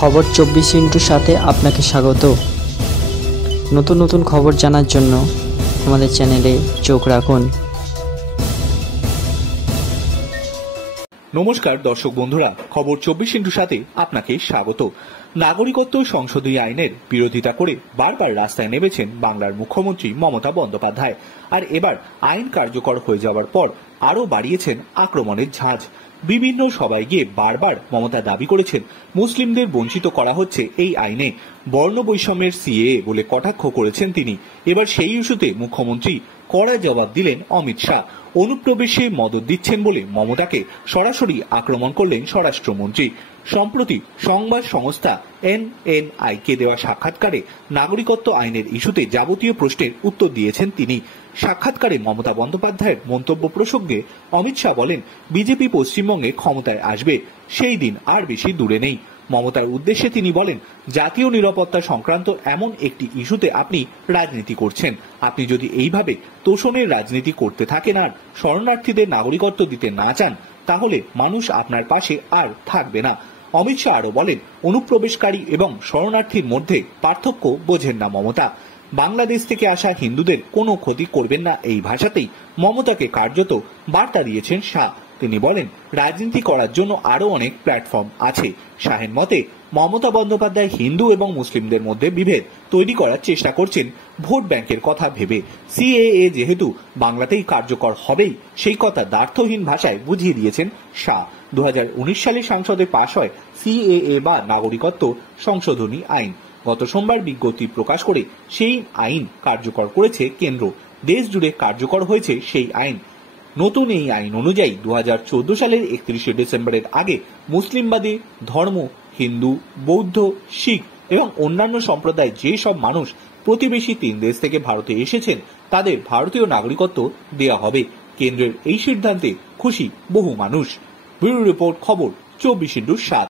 খবর 24 সাথে আপনাকে স্বাগত। নতুন নতুন খবর জানার জন্য আমাদের চ্যানেলে চোখ রাখুন। নমস্কার দর্শক বন্ধুরা, খবর 24 আপনাকে স্বাগত। নাগরিকত্ব সংশোধনী আইনের বিরোধিতা করে বারবার রাস্তায় নেমেছেন বাংলার মুখ্যমন্ত্রী মমতা বন্দ্যোপাধ্যায়। আর এবার আইন কার্যকর হয়ে যাওয়ার পর আরও বাড়িয়েছেন আক্রমণের ঝাঁজ। বিভিন্ন সভায় গিয়ে বারবার মমতা দাবি করেছেন মুসলিমদের বঞ্চিত করা হচ্ছে এই আইনে, বর্ণ বৈষম্যের সিএএ বলে কটাক্ষ করেছেন তিনি। এবার সেই ইস্যুতে মুখ্যমন্ত্রী কড়া জবাব দিলেন অমিত শাহ। অনুপ্রবেশে মদত দিচ্ছেন বলে মমতাকে সরাসরি আক্রমণ করলেন স্বরাষ্ট্রমন্ত্রী। সম্প্রতি সংবাদ সংস্থা NNI কে দেওয়া সাক্ষাৎকারে নাগরিকত্ব আইনের ইস্যুতে যাবতীয় প্রশ্নের উত্তর দিয়েছেন তিনি। সাক্ষাৎকারে মমতা বন্দ্যোপাধ্যায়ের মন্তব্য প্রসঙ্গে অমিত শাহ বলেন, বিজেপি পশ্চিমবঙ্গে ক্ষমতায় আসবে, সেই দিন আর বেশি দূরে নেই। মমতার উদ্দেশ্যে তিনি বলেন, জাতীয় নিরাপত্তা সংক্রান্ত এমন একটি ইস্যুতে আপনি রাজনীতি করছেন। আপনি যদি এইভাবে তোষণের রাজনীতি করতে থাকেন আর শরণার্থীদের নাগরিকত্ব দিতে না চান, তাহলে মানুষ আপনার পাশে আর থাকবে না। অমিত শাহ আরও বলেন, অনুপ্রবেশকারী এবং শরণার্থীর মধ্যে পার্থক্য বোঝেন না মমতা। বাংলাদেশ থেকে আসা হিন্দুদের কোনো ক্ষতি করবেন না, এই ভাষাতেই মমতাকে কার্যত বার্তা দিয়েছেন শাহ। তিনি বলেন, রাজনীতি করার জন্য আরো অনেক প্ল্যাটফর্ম আছে। শাহের মতে, মমতা বন্দ্যোপাধ্যায় হিন্দু এবং মুসলিমদের মধ্যে বিভেদ তৈরি করার চেষ্টা করছেন ভোট ব্যাংকের কথা ভেবে। সিএএ যেহেতু বাংলাতেই কার্যকর হবেই, সেই কথা দ্ব্যর্থহীন ভাষায় বুঝিয়ে দিয়েছেন শাহ। 2019 সালে সংসদে পাশ হয় সিএএ বা নাগরিকত্ব সংশোধনী আইন। গত সোমবার বিজ্ঞপ্তি প্রকাশ করে সেই আইন কার্যকর করেছে কেন্দ্র। দেশ জুড়ে কার্যকর হয়েছে সেই আইন। নতুন এই আইন অনুযায়ী 2014 সালের 31শে ডিসেম্বরের আগে মুসলিমবাদী ধর্ম, হিন্দু, বৌদ্ধ, শিখ এবং অন্যান্য সম্প্রদায় যে সব মানুষ প্রতিবেশী 3 দেশ থেকে ভারতে এসেছেন, তাদের ভারতীয় নাগরিকত্ব দেওয়া হবে। কেন্দ্রের এই সিদ্ধান্তে খুশি বহু মানুষ। ব্যুরো রিপোর্ট, খবর 24/7।